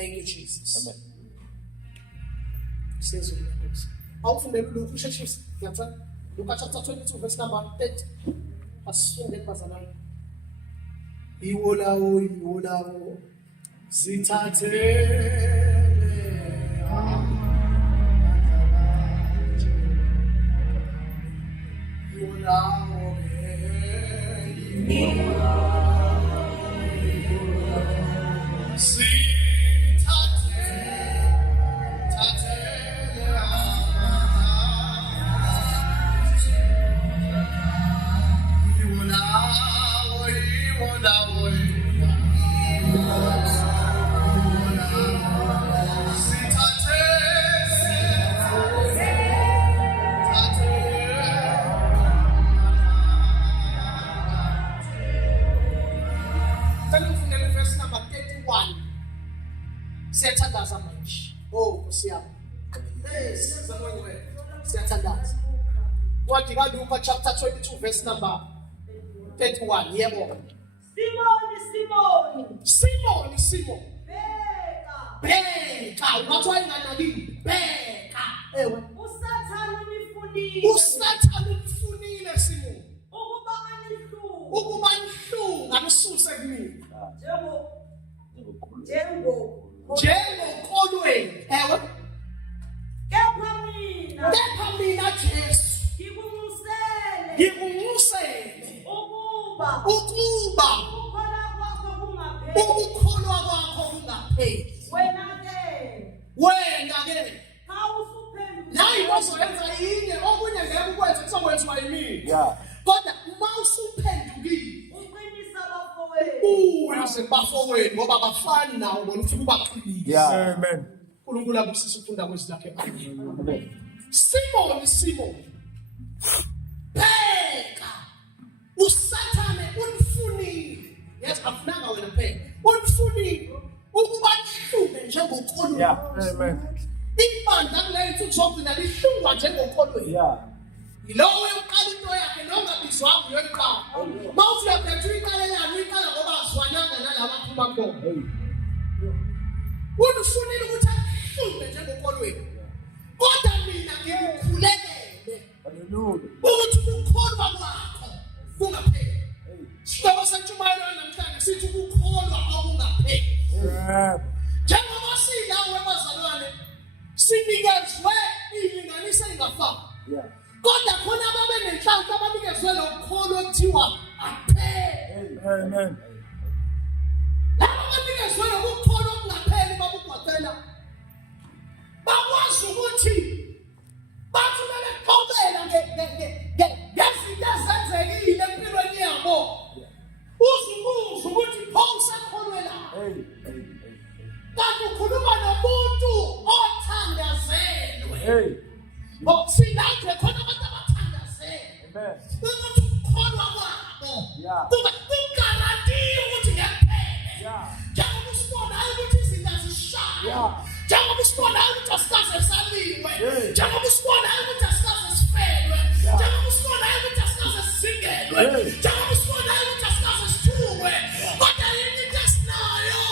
Thank you, Jesus. Amen. Says the Lord. How from the Luke Luke chapter 22, verse number 30. Asfunde bazalwane. Iwolawo zithathele siyathandaza manje. Oh, siyama. Siyathandaza. Kwathi kaLuka chapter 22 verse number 31. Yebo. Simon. Bheka. Ungathwa inganakile. Bheka. Ewe. Usathana unifunile Simon. Ukuba nihlunga alususe kimi. Njengokolweni. Ewe. Kepha mina Jesu. Ngikumusele. Ukuba ukukholwa kwakho kungapheli. Wena ke nayi bazoyenza yini okunye ngeke ukwenze kusokwenziwa yimini. Kodwa uma usuphendukile uyize bafowethu ngoba bafani nawo bona ufuna ubaqinise. Amen. uNkulunkulu akusisa ukufunda kwezi lakhe. Simon. Bheka. Usathane unifunile. Yes, afunanga wena phela. Unifunile ukuba nihlume njengokolweni. Amen. Ibandla kulethu kuzogcina lihlungwa njengokolweni. Yilowo yokuqala into yakhe nongabizwanga uyoyiqala. Mawuthi uyaphetha uyiqalelana uyiqala ngoba azwananga nalabo aphuma khona. Unifunile ukuthi ahlume njengokolweni. Kodwa mina ngikukhulekele. Hallelujah. Ukuthi ukukholwa kwakho kungapheli. Sihloko sentshumayelo namhlanje sithi ukukholwa okungapheli. Njengoba silawe bazalwane sinikezwe ilinganiso engafani. Kodwa khona ababe nenhlanhla abanikezwe lokukholwa okuthiwa apheli. Amen. Laba abanikezwe lokukholwa okungapheli babugwaqela. Bakwazi ukuthi bathi beleqhubela ngezinto ezenzekile empilweni yabo. Uzibuza ukuthi pho usekholwe la. Kanti ukhuluma nomuntu othandazelwe. Sinakho khona abantu abathandazelwe. Ukuthi ukukholwa kwabo kuba kugarantiye ukuthi ngempela. Njengoba usibona ukuthi izinto zishaya. Njengoba usibona ukuthi asikaze saliwe. Njengoba usibona ukuthi asikaze sifelwe. Njengoba usibona ukuthi asikaze sisingelwe. Njengoba usibona ukuthi asikaze sithukwe. Kodwa yini into esinayo?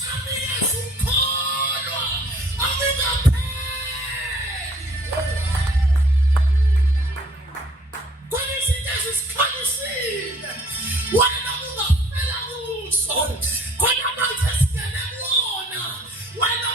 Samikezwe ukukholwa okungapheli. Khona izinto ezisikhanyisile. Wena ungafela kuso. Khona manje singene kuwona. Wena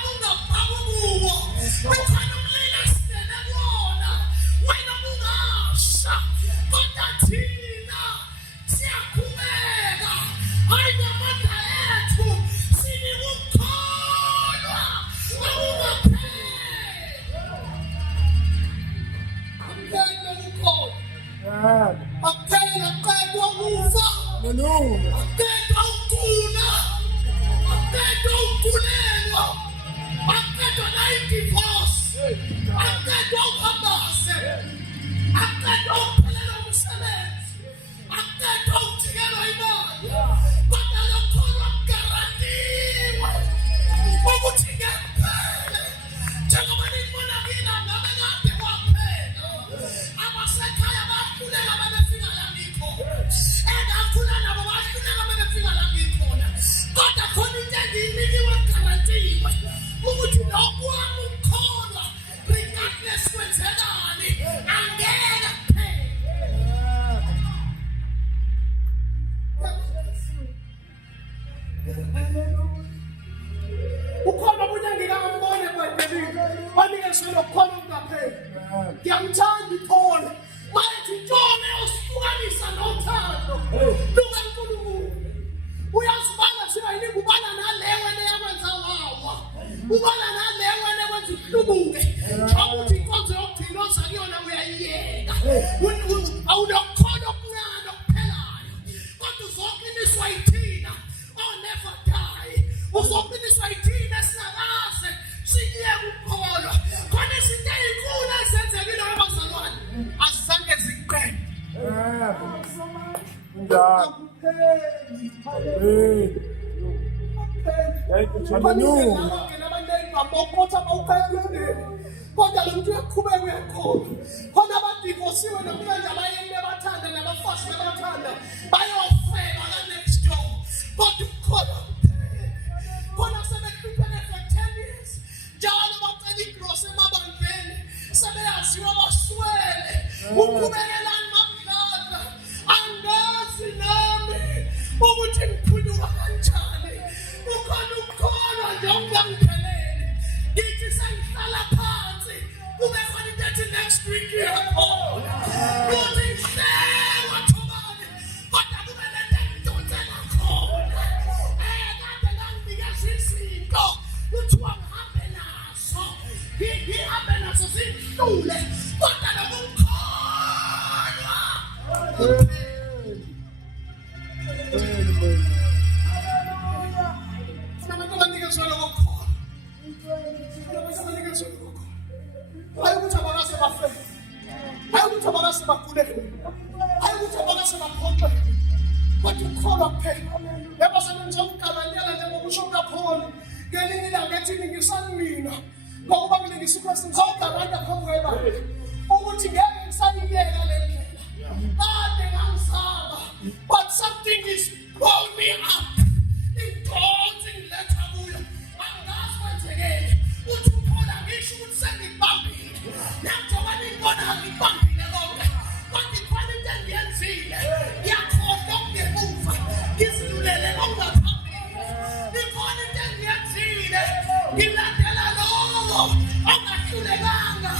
Ukhona umuntu engikambone eBhayibhelini wanikezwe lokukhona kungapheli. Ngiyamthanda uPaul. Mayethi intshome usihlukanisa nothando lukaNkulunkulu. Uyazibala thina yini ubala naleyo wena yakwenza wawa. Ubala naleyo wena kwenza uhlubuke. Ukuthi inkonzo yokugcina osakuyona uyayiyeka. Awunokukhona okuncane okuphelayo. Kodwa uzoqiniswa yithina. Oh never die. Uzoqiniswa yithina singakaze siyeke ukukholwa. Khona izinto ezinkulu ezenzekile abazalwane azange ziqede. Kodwa lo muntu uyaqhubeka uyakhona. Khona abadivosiwe namhlanje abayeni bebathanda nabafazi bebathanda bayofela la next door. Kodwa ukhona khona sebehlupheke for 10 years. Njalo bacela igross emabandleni sebeyaziwa baswele. Uqhubekelani mamdlala angazi nami ukuthi ngikhuluma kanjani. Ukhona ukukholwa njengoba ngiphelele. Ngithi sengihlala phansi kube khona into ethi next week iyakhona. Kuthi ngihlekwa thobani kodwa kube lento engidonsela khona. Kade nganginikeza izinto kuthiwa ngihambe nazo. Ngihambe nazo zingihlule kodwa lokukholwa. Abantu abanikezwe lokukholwa. Hayi ukuthi abakase bafele. Hayi ukuthi abakase bagulele. Hayi ukuthi abakase baphoxe. Kodwa ukukholwa kuphela. Yebo senenze ukugabanyela njengokusho kaPaul. Ngelinye ilanga ethi ningisani mina. Ngokuba ngilingisa uKristu ngizogabanya phambi kwebandla. Ukuthi ngeke ngisaniyeka le ndlela. Kade ngangisaba. But something is pulling me up. Intonsi ngiletha kuyo. Angazi kwenzekeni. Uthi ukhona ngisho ukuthi sengibambile. Njengoba nibona ngibambile konke. Kodwa khona into engiyenzile. Ngiyakhohlwa okungemuva. Ngizilulele okungaphambili. Ikhona into engiyenzile. Ngilandela lowo ongahlulekanga.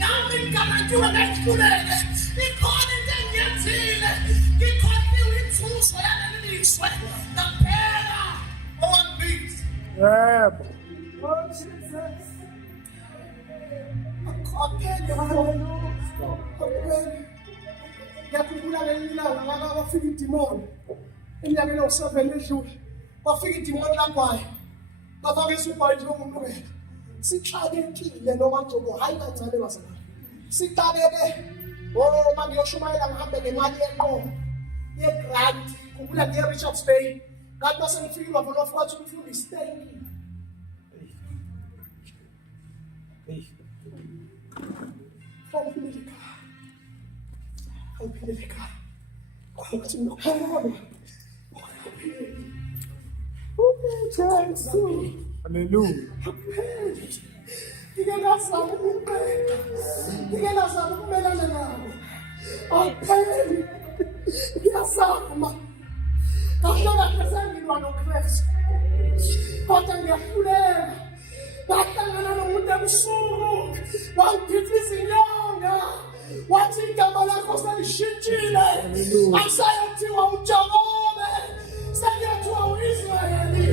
Nami ngigarantiwe ngehluleke. Ikhona into engiyenzile. Ngikhohliwe inzuzo yaleli lizwe. Ngaphela owangibiza. Yebo. Ngiyakhumbula ngelinye ilanga kwafika idimoni eminyakeni ewu-7 edlule. Kwafika idimoni lagwayi bafake isubhayi njengomuntu wethu. Sixakekile noma njobo hayi kancane bazalwane. Sixakeke uma ngiyoshumayela ngihambe ngemali yeqomo ye-grant. Khumbula ngiye Richards Bay. Kanti base ngifikile wabona wathi umfundisi thank you. Awuphileka. Ukuthi ngikholwa. Hallelujah. Ngike ngazama ukuqeda. Ngike ngazama ukumelana nabo. Awupheli. Ngiyazama. Kahlala ngesangilwa noKristu. Kodwa ngiyahluleka. Bahlangana nomuntu ebusuku. Wangiphithi izinyonga. Wathi igama lakho selishintshile. Akusayothiwa uJakobe. Sekuyothiwa u-Israyeli.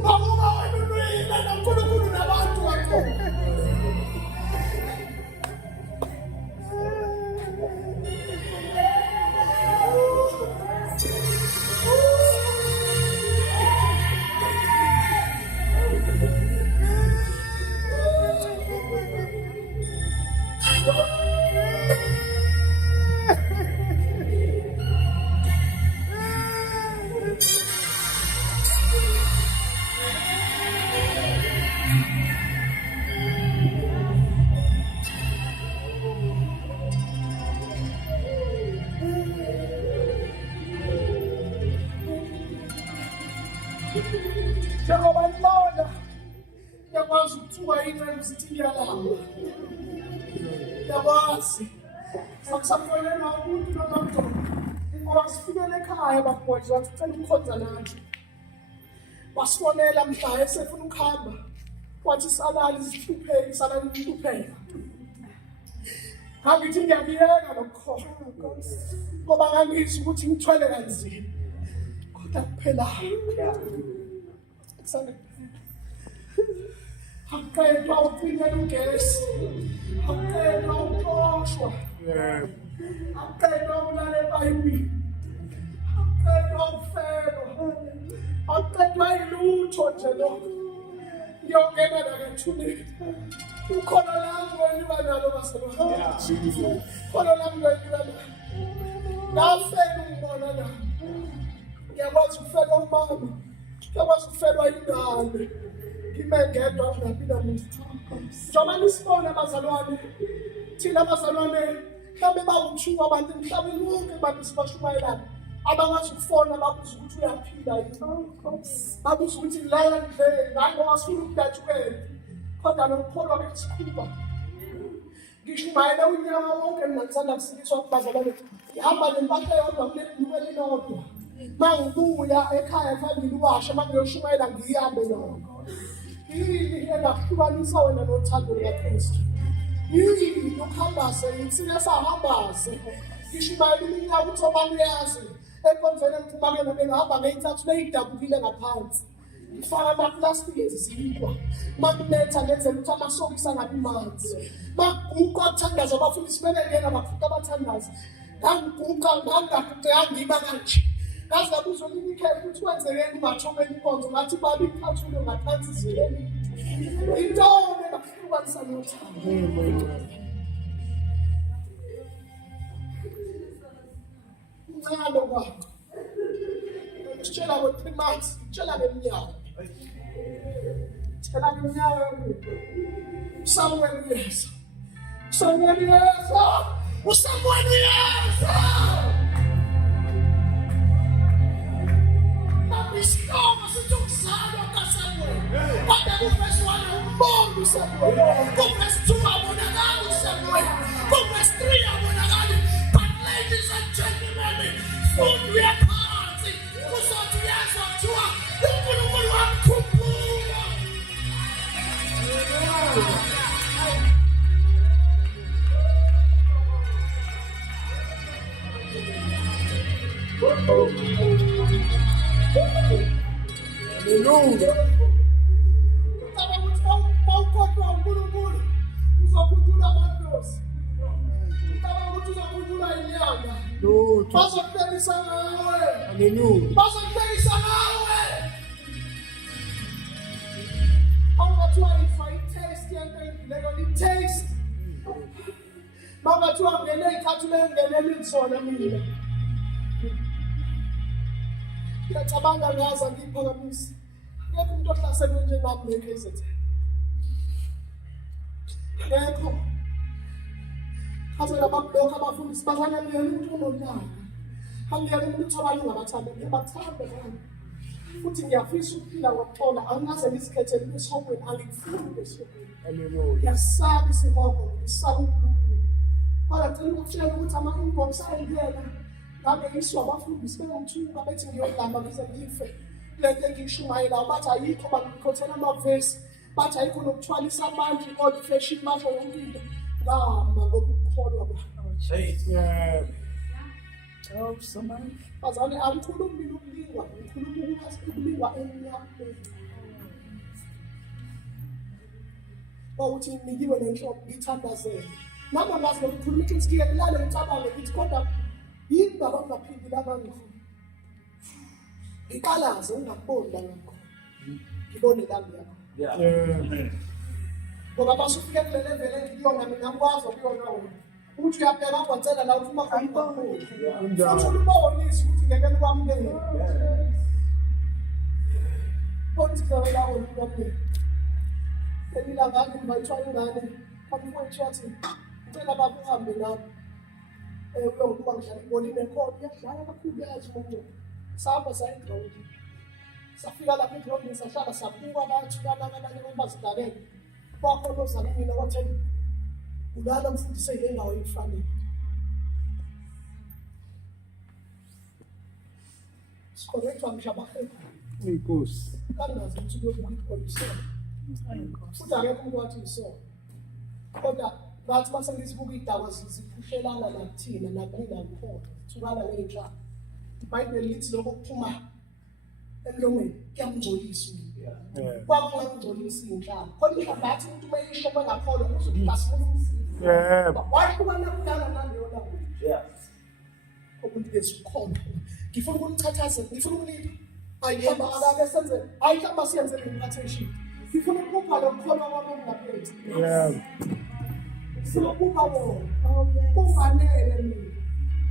Ngoba wena ulwile noNkulunkulu nabantu bakho. Njengoba nibona ngiyakwazi ukuthuka into sithi iyalamba. Ngiyakwazi sakusafonela umuntu noma mntu ngoba sifikele ekhaya bafowethu wathi ucela ukukhonza nathi. wasifonela mhla esefuna ukuhamba wathi salali sihlupheki salali ihlupheka ngithi ngiyabiyeka lokho ngoba ngangizwa ukuthi ngithwele kanzima kodwa kuphela akuqedwa ukuphindela ugesi akuqedwa ukuxoshwa akuqedwa ukulala eBhayibhilini akuqedwa ukufelwa akuqedwa ilutho nje lokho ngiyongena nakethuneni ukhona lami weliba nalo basebenzi khona lami weliba nalo ngafela umbona la ngiyakwazi ukufelwa umama ngiyakwazi ukufelwa ingane ngime ngedwa ngaphinda muntu njengoba nisibona abazalwane thina abazalwane mhlawumbe bawuthiwa abantu emhlabeni wonke abantu sibashumayelana abakwazi ukufona babuza ukuthi uyaphila yini babuza ukuthi laya ndle ngani wasifuna ukudatshukelwa kodwa lokukholwa kwesikhumba ngishumayela unyaka wonke ngingathanda kusikiswa kubazalwane ngihamba nempahla yodwa kule bhuluke elilodwa mangibuya ekhaya phambili uwashe mangiyoshumayela ngihambe nawo yini engahlukanisa wena nothando lukaKristu yini ukuhambaze yinsika sahambaze ngishumayela iminyaka ukuthi obani uyazi ekonzweni emphumakeni bengahamba ngey'thathu beyidabukile ngaphansi ngifaka amaplastiki ezizikwa makunetha ngenzela ukuthi amasokisi angabi manzi maguqa akuthandaza abafundisi bebengena bafuta abathandaza ngangiguqa ngangiba kanje ngaze ngabuzwa elinye ikhefu ukuthi wenzekeni umathomeni inkonzo ngathi babi ikhathule ngaphansi zileni intoni engahlukanisa nothando uncane kwakho sitshela ngo-3 months tshela ngeminyaka tshela ngeminyaka uSamuel uyeza uSamuel uyeza uSamuel uyeza nabisikoma sithi ukuzalwa kaSamuel kodwa kuvesi 1 umbongo uSamuel kuvesi 2 abonakala uSamuel kuvesi 3 abonakala but ladies and gentlemen fundi yaphansi kuzothi uyezwa kuthiwa uNkulunkulu wamkhumbula Hallelujah. Ngicabanga ukuthi bawukhohlwa uNkulunkulu uzokhumbula amadlozi. Ngicabanga ukuthi uzokhumbula inyanga. Bazokubekisa ngawe. Hallelujah. Bazokubekisa ngawe. Awungathiwa i-taste yento engileyo i-taste. Bangathiwa ngene ey'khathini engingenele kuzona mina. Ngiyacabanga ngaza ngiyiphakamisa. Ngekho umuntu ohlaselwe njengami nge-KZN. Ngekho. Khathela babhlokha abafundisi bazana ngiyela umuntu onolaka. Angiyela umuntu abantu ngabathanda. Ngiyabathanda ngami. Futhi ngiyafisa ukuphila ngokuthola. Angikaze ngisikhethele esihogweni. Angikufuni esihogweni. Hallelujah. Ngiyasaba isihogo. Ngisaba uNkulunkulu. Kodwa ngicela ukutshela ukuthi ama-inbox ayingena. Ngabe ngiswa abafundisi bengangithuka bethi ngiyogamba ngize ngife. Lento engiyishumayela bathi ayikho bangikhothela amavesi. Bathi ayikho nokuthwalisa amandla i-old fashion basho yonke into. Ngama ngokukholwa kwami. Yeah. Oh, somebody. Bazane angikhulumi mina ukulingwa, ngikhuluma ukulingwa emnyameni. Bawuthi nginikiwe nenhloko ngithandazele. Nami ngazi ngokukhuluma ukuthi ngike kulale ngicabange ngithi kodwa yini baba ungaphindi la ngakho. Iqalaze ungakuboni la ngakho. Ngibone la ngakho. Yeah. Ngoba basufike kule level engiyona mina ngikwazi ukuyona wena. Uthi uyabheka kwacela la uthi uma khona ubone. Futhi ubonise ukuthi ngeke nikwamukele. Konke kuzovela wena. Elila ngani bayitshwa ingane. Kamfowethu yathi ngicela baba uhambe nami. Uyokuba ngidlala ibhola inekhona iyadlala kakhulu yazi umuntu. Sahamba sayi-ground. Safika lapha e-ground sahlala sabuka abantu abanye abazidalele. Kwakhona ozala mina wathi ulala mfundise ngendawo efanele. Sikhonethwa ngisho abahekho. Inkosi. kangazi ukuthi kuyobuka ikhona isona. Futhi akekho umuntu wathi isona. Kodwa bathi mase ngisibuka idaba ziphuhlelana nakuthina nakina kukhona. Thukana ngenhla. iBhayibheli lithi lokho kuphuma emlomeni kuyamngcolisa. Kwakungangcolisa inhlamba. Khona inhlabathi umuntu uma yisho bengakholwa uzokubasifuna umsizi. Wayekubana kudala naleyo lapho. Umuntu besikhona. Ngifuna ukumchathazela, ngifuna ukunida. Ayihamba akabe senze, ayihamba siyenze invitation. Ngifuna ukupha lokukholwa kwami ngaphansi. Singakupha wona. Kufanele mina.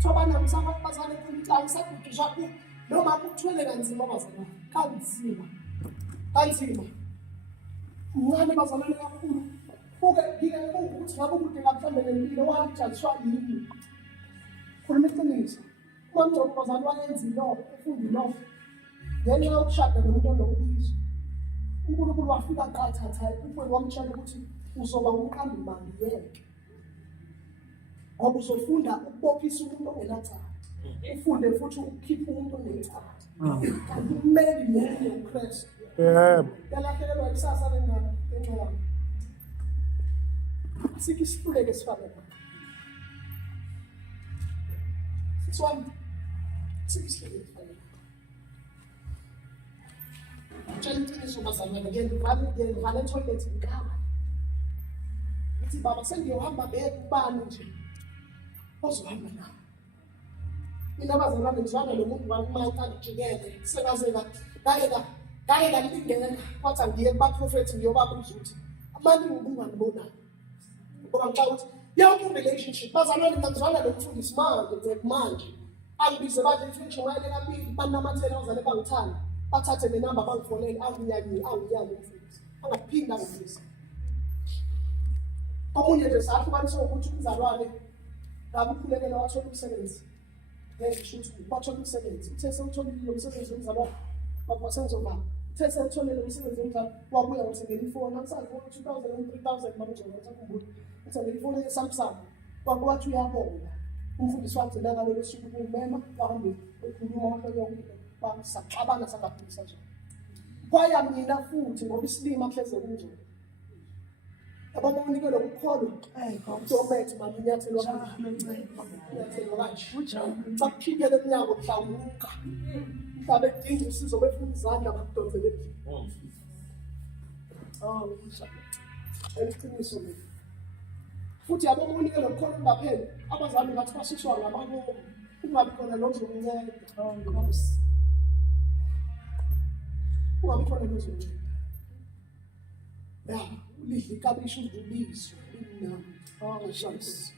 Thoba namsaka bazane kumntana sakudusha ku noma kuthwele kanzima bazana. Kanzima. Ngane bazana kakhulu. Kuke ngike ukuthi ngabe ukuthi ngaphambe nempilo wajatshwa yini. Khona iqiniso. Kwamntu bazana wayenza lo, ufunda lo. Ngenxa yokushada nomuntu onokubizwa. uNkulunkulu wafika qathatha uFweni wamtshela ukuthi uzoba umqambi mali yonke. Ngoba uzofunda ukubophisa umuntu ongenacala. Ufunde futhi ukukhipha umuntu onecala. Kanti kumele ngiye uKristu. Yalahlekelwa ikusasa lengane enqoba. Sikisifuleke sifane. Siswami. Sikisifuleke sifane. Iqiniso bazalwane ngiyevale toilet ngikhala. Ngithi baba sengiyohamba bekubani nje. Ozohamba nawe. Mina bazalwane ngizwana nomuntu wakumanta ngijikele. Sekazeka ngayeka ngilingeka kwathi ngiye kubaprofethi ngiyobabuza ukuthi amaningi ubungani ngoba xa uthi yonke relationship bazalwane ngizwana nomfundisi manje angibize bathi mfundisi wayele kabili banamathela ozale bangithanda. Bathathe nenamba bangifonele anginyanye umfundisi angaphinda ngifisa omunye nje sakubanisa ukuthi umzalwane ngabukhulekela wathola umsebenzi ngisho ukuthi wathola umsebenzi uthe sewutholile umsebenzi umzalwane wakusenzoba uthe sewutholile umsebenzi umzalwane wabuya wathengela ifoni angisazi ukuthi 2000 3000 mamujona sakhumbula uthengela ifoni yeSamsung wakwathi uyabonga umfundisi wagcina ngalelo suku kumema wahambe ekhuluma yonke saxabana sangaphilisa nje. Kwaya mina futhi ngoba isilima kuhleze kunje. Yabona unikelo ukukholwa uDomet manje inyathelo wakhe inyathelo kanje. Bakuphikele eminyango mhlawumka. Mhlabe kudinga usizo befuna izandla bakudonsele endlini. Eliqiniso le. Futhi yabona unikelo ukukholwa ngaphela abazali bathi bashishwa ngabantu kungabi khona lokuzokunceda. Nkosi. Ungabikhona lozonke. Ya, ulidla ikabishi udlulizwe inami. Shucks.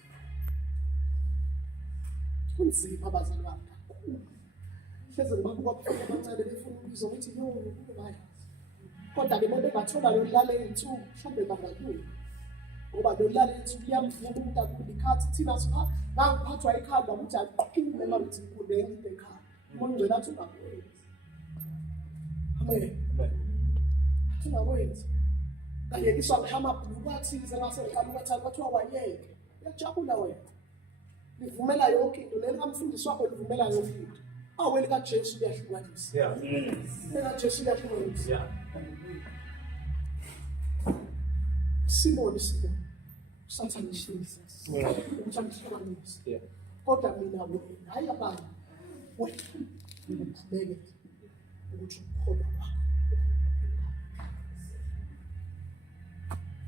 Kunzima abazalwane kakhulu. Hleze ngibabuka kuphela abancane befuna ukubizwa ukuthi hayi. Kodwa ke bonke bathola lo lale ethu mhlawumbe bangakuyo. Ngoba lo lale ethu kuyamvuka umuntu akudla ikhathi thina sipha ngangiphathwa ikhanda ukuthi aqhume manje ukudeni into ekhaya. Umuntu athi ungakwenzi. Amen. Ungakwenzi. Kanye kiswa ngihamba bhulu athize ngasekhaya bathatha bathiwa wayeke. Yajabula wena. Livumela yonke into leli kamfundisi wakho livumela yonke into. Aweli kaJesu uyahlukanisa. Mina Jesu uyahlukanisa. Simon. Sathana Jesus. Uthanda kodwa mina wena hayi abantu. Wena ngibeke ukuthi ukholwa kwakho.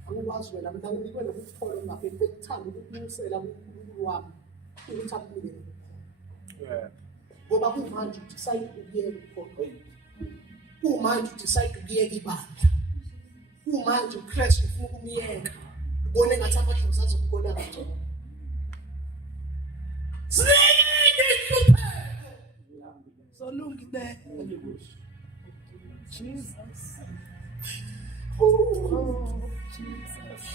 Angikwazi wena mina nginikwe lokukholwa ngaphe bekuthanda ukunyusela uNkulunkulu wami ukuthi akunike. Ngoba kumanje decide ukuyeka ukholwa. Kumanje decide ukuyeka ibandla. Kumanje uKristu ufuna ukumyeka. Ubone ngathi amahlo azokubona kanjani. Solungile. Jesus. Oh, Jesus.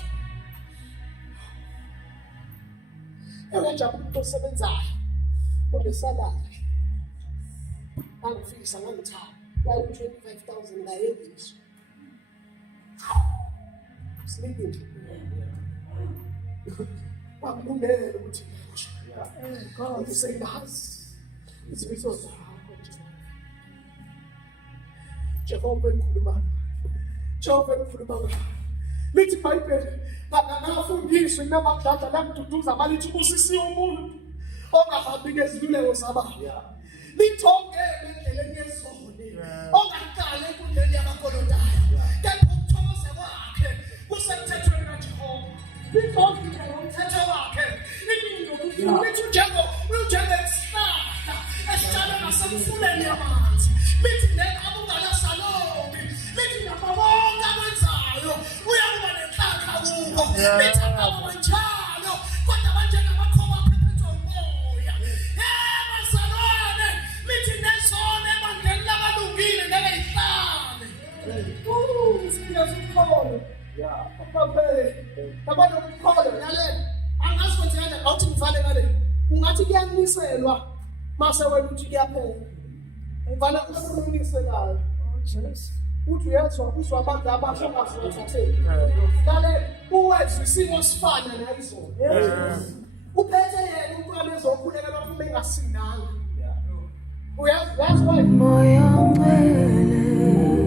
Ngiyajabula ukusebenzayo. Kodwa angifisa ngangithanda. Yayi 25,000 ngayengizwe. Sleeping. Wakulungele ukuthi God say us. It's because Jehova enkhuluma. Jehova enkhuluma. Lithi iBhayibheli ngafundiswa namadlala lamduduza malithi usisiwe umuntu ongahambi ngeziluleko zabantu. Lithongele endleleni yezoni. Ongaqala enkundleni yamakolotayo. Kepha ukuthokoza kwakhe kusemthethweni kaJehova. Lithongile ngomthetho wakhe. Lithi njengesihlahla esitshalwe ngasemfuleni yamanzi. Lithi abungalasalobi. Lithi nakho konke akwenzayo uyakuba nenhlanhla kubo. Lithi abawenjalo kodwa abanjengamakhoba aphethwe umoya. Bazalwane, lithi nezona ebandleni labalungile ngeke ihlale. Siyazikhona. Abantu ukukhona lalela. Angazi ukuthi yena awuthi ngivale ngale. Ungathi kuyaniselwa mase wena uthi kuyaphela. Ngivale ukuniselayo. Uthi uyezwa uzwa abantu abasha ngazithatheli. Lalela uwezwe isimo sifana nayizona. Uphethe yena umntwana ezokhuleka lapho bengasindanga. Uyazi why? Moya ngcwele